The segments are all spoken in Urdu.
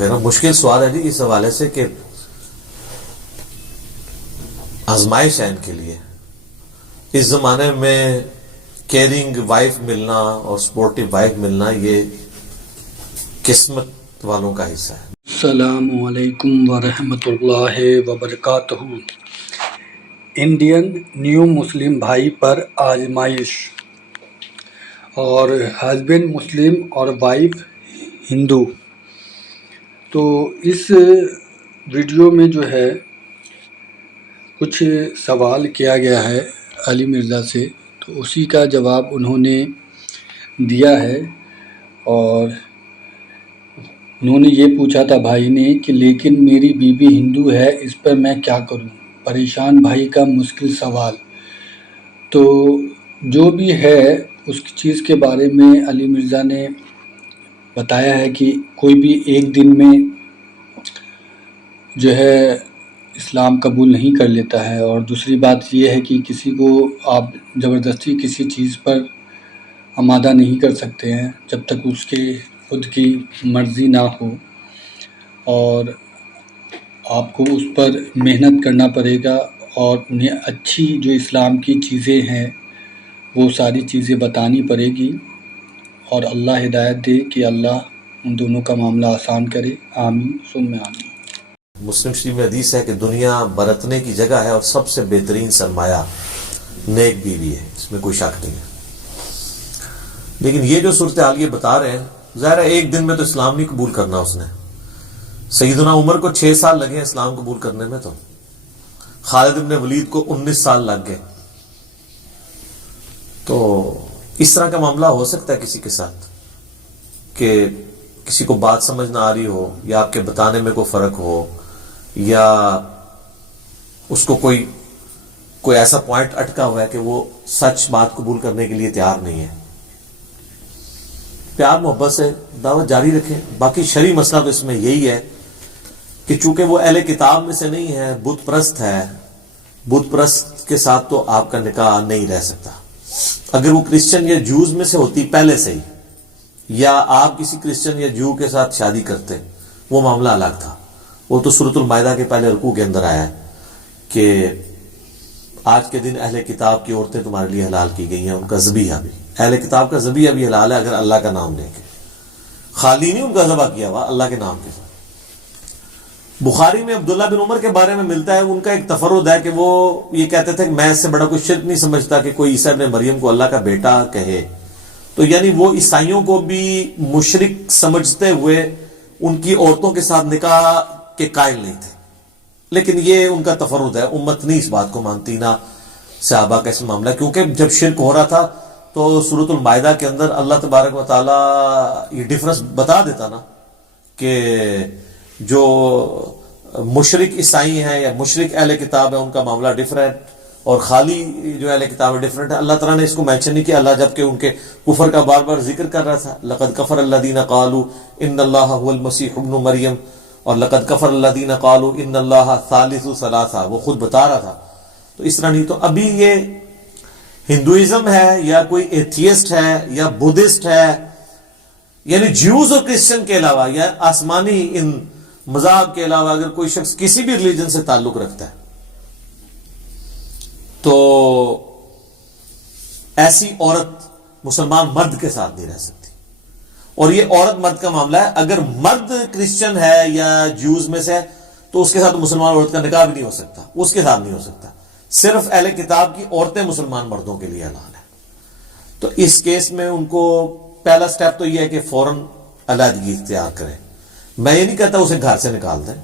میرا مشکل سوال ہے جی اس حوالے سے کہ آزمائش ہے ان کے لیے. اس زمانے میں کیئرنگ وائف ملنا اور سپورٹیو وائف ملنا یہ قسمت والوں کا حصہ ہے. السلام علیکم ورحمۃ اللہ وبرکاتہ. انڈین نیو مسلم بھائی پر آزمائش، اور ہسبینڈ مسلم اور وائف ہندو. تو اس ویڈیو میں جو ہے کچھ سوال کیا گیا ہے علی مرزا سے، تو اسی کا جواب انہوں نے دیا ہے. اور انہوں نے یہ پوچھا تھا بھائی نے کہ لیکن میری بیوی ہندو ہے، اس پر میں کیا کروں؟ پریشان بھائی کا مشکل سوال. تو جو بھی ہے اس چیز کے بارے میں علی مرزا نے بتایا ہے کہ کوئی بھی ایک دن میں جو ہے اسلام قبول نہیں کر لیتا ہے. اور دوسری بات یہ ہے کہ کسی کو آپ زبردستی کسی چیز پر آمادہ نہیں کر سکتے ہیں جب تک اس کے خود کی مرضی نہ ہو، اور آپ کو اس پر محنت کرنا پڑے گا اور انہیں اچھی جو اسلام کی چیزیں ہیں وہ ساری چیزیں بتانی پڑے گی. اور اللہ ہدایت دے کہ اللہ ان دونوں کا معاملہ آسان کرے. آمین ثم آمین. مسلم شریف میں حدیث ہے کہ دنیا برتنے کی جگہ ہے اور سب سے بہترین سرمایہ نیک بیوی ہے، اس میں کوئی شک نہیں ہے. لیکن یہ جو صورتحال یہ بتا رہے ہیں، ظاہر ہے ایک دن میں تو اسلام نہیں قبول کرنا اس نے. سیدنا عمر کو 6 سال لگے اسلام قبول کرنے میں، تو خالد بن ولید کو 19 سال لگ گئے. تو اس طرح کا معاملہ ہو سکتا ہے کسی کے ساتھ کہ کسی کو بات سمجھ نہ آ رہی ہو، یا آپ کے بتانے میں کوئی فرق ہو، یا اس کو کوئی ایسا پوائنٹ اٹکا ہوا ہے کہ وہ سچ بات قبول کرنے کے لیے تیار نہیں ہے. پیار محبت سے دعوت جاری رکھیں. باقی شرعی مسئلہ تو اس میں یہی ہے کہ چونکہ وہ اہل کتاب میں سے نہیں ہے، بت پرست ہے، بت پرست کے ساتھ تو آپ کا نکاح نہیں رہ سکتا. اگر وہ کرسچن یا جوز میں سے ہوتی پہلے سے ہی، یا آپ کسی کرسچن یا جو کے ساتھ شادی کرتے، وہ معاملہ الگ تھا. وہ تو سورۃ المائدہ کے پہلے رکوع کے اندر آیا ہے کہ آج کے دن اہل کتاب کی عورتیں تمہارے لیے حلال کی گئی ہیں، ان کا ذبیحہ بھی، اہل کتاب کا ذبیحہ بھی حلال ہے اگر اللہ کا نام لے کے، خالی نہیں ان کا ذبح کیا ہوا، اللہ کے نام کے ساتھ. بخاری میں عبداللہ بن عمر کے بارے میں ملتا ہے، ان کا ایک تفرد ہے کہ وہ یہ کہتے تھے کہ میں اس سے بڑا کوئی شرک نہیں سمجھتا کہ کوئی عیسیٰ ابن مریم کو اللہ کا بیٹا کہے. تو یعنی وہ عیسائیوں کو بھی مشرک سمجھتے ہوئے ان کی عورتوں کے ساتھ نکاح کے قائل نہیں تھے. لیکن یہ ان کا تفرد ہے، امت نہیں اس بات کو مانتی، نہ صحابہ کا اس معاملہ. کیونکہ جب شرک ہو رہا تھا تو سورۃ المائدہ کے اندر اللہ تبارک و تعالیٰ یہ ڈفرنس بتا دیتا نا کہ جو مشرک عیسائی ہیں یا مشرک اہل کتاب ہیں ان کا معاملہ ڈفرینٹ، اور خالی جو اہل کتاب ہے ڈفرینٹ ہے. اللہ تعالیٰ نے اس کو مینشن نہیں کیا. اللہ جبکہ ان کے کفر کا بار بار ذکر کر رہا تھا، لقد کفر الذین قالوا ان اللہ هو المسیح ابن مریم، اور لقد کفر الذین قالوا ان اللہ ثالث ثلاثہ، وہ خود بتا رہا تھا. تو اس طرح نہیں. تو ابھی یہ ہندوازم ہے یا کوئی ایتھیسٹ ہے یا بدھسٹ ہے، یعنی جیوز اور کرسچن کے علاوہ یا آسمانی ان مذاہب کے علاوہ اگر کوئی شخص کسی بھی ریلیجن سے تعلق رکھتا ہے تو ایسی عورت مسلمان مرد کے ساتھ نہیں رہ سکتی. اور یہ عورت مرد کا معاملہ ہے. اگر مرد کرسچن ہے یا جیوز میں سے ہے تو اس کے ساتھ مسلمان عورت کا نکاح بھی نہیں ہو سکتا، اس کے ساتھ نہیں ہو سکتا. صرف اہل کتاب کی عورتیں مسلمان مردوں کے لیے حلال ہیں. تو اس کیس میں ان کو پہلا سٹیپ تو یہ ہے کہ فوراً علیحدگی اختیار کریں. میں یہ نہیں کہتا اسے گھر سے نکال دیں،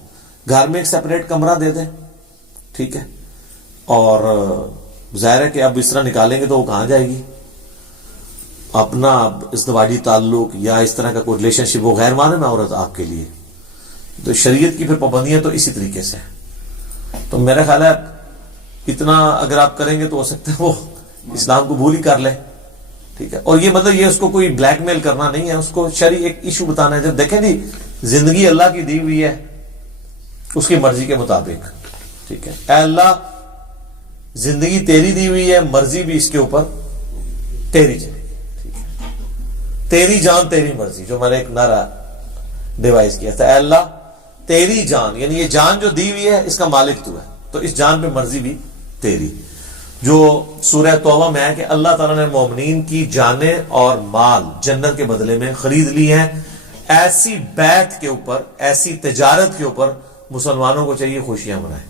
گھر میں ایک سپریٹ کمرہ دے دیں، ٹھیک ہے. اور ظاہر ہے کہ اب اس طرح نکالیں گے تو وہ کہاں جائے گی؟ اپنا ازدواجی تعلق یا اس طرح کا کوئی ریلیشن شپ وہ غیر مانن عورت آپ کے لیے. تو شریعت کی پھر پابندیاں تو اسی طریقے سے ہیں. تو میرا خیال ہے اتنا اگر آپ کریں گے تو ہو سکتا ہے وہ اسلام کو بھول ہی کر لے، ٹھیک ہے. اور یہ مطلب یہ اس کو کوئی بلیک میل کرنا نہیں ہے، اس کو شرعی ایک ایشو بتانا ہے. جب دیکھیں جی زندگی اللہ کی دی ہوئی ہے اس کی مرضی کے مطابق، ٹھیک ہے. اے اللہ زندگی تیری دی ہوئی ہے، مرضی بھی اس کے اوپر تیری چلے، ٹھیک ہے. تیری جان تیری مرضی، جو میں نے ایک نعرہ ڈیوائز کیا تھا، اے اللہ تیری جان، یعنی یہ جان جو دی ہوئی ہے اس کا مالک تو ہے، تو اس جان پہ مرضی بھی تیری. جو سورہ توبہ میں ہے کہ اللہ تعالیٰ نے مومنین کی جانیں اور مال جنت کے بدلے میں خرید لی ہیں. ایسی بیعت کے اوپر، ایسی تجارت کے اوپر مسلمانوں کو چاہیے خوشیاں منائیں.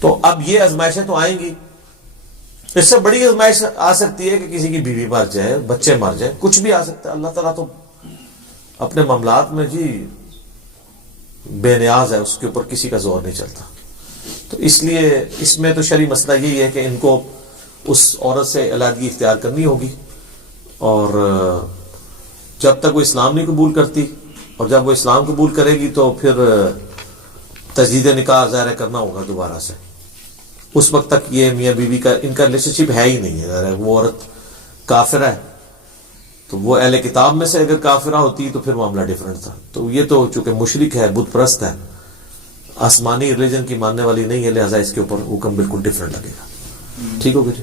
تو اب یہ آزمائشیں تو آئیں گی. اس سے بڑی آزمائش آ سکتی ہے کہ کسی کی بیوی مر جائے، بچے مر جائیں، کچھ بھی آ سکتا ہے. اللہ تعالیٰ تو اپنے معاملات میں جی بے نیاز ہے، اس کے اوپر کسی کا زور نہیں چلتا. تو اس لیے اس میں تو شرعی مسئلہ یہی ہے کہ ان کو اس عورت سے علیحدگی اختیار کرنی ہوگی، اور جب تک وہ اسلام نہیں قبول کرتی، اور جب وہ اسلام قبول کرے گی تو پھر تجدید نکاح ظاہر کرنا ہوگا دوبارہ سے. اس وقت تک یہ میاں بیوی کا ان کا ریلیشن شپ ہے ہی نہیں ہے. وہ عورت کافرہ ہے، تو وہ اہل کتاب میں سے اگر کافرہ ہوتی تو پھر معاملہ ڈیفرنٹ تھا. تو یہ تو چونکہ مشرک ہے، بت پرست ہے، آسمانی ریلیجن کی ماننے والی نہیں ہے، لہٰذا اس کے اوپر حکم بالکل ڈیفرنٹ لگے گا. ٹھیک ہو گیا جی.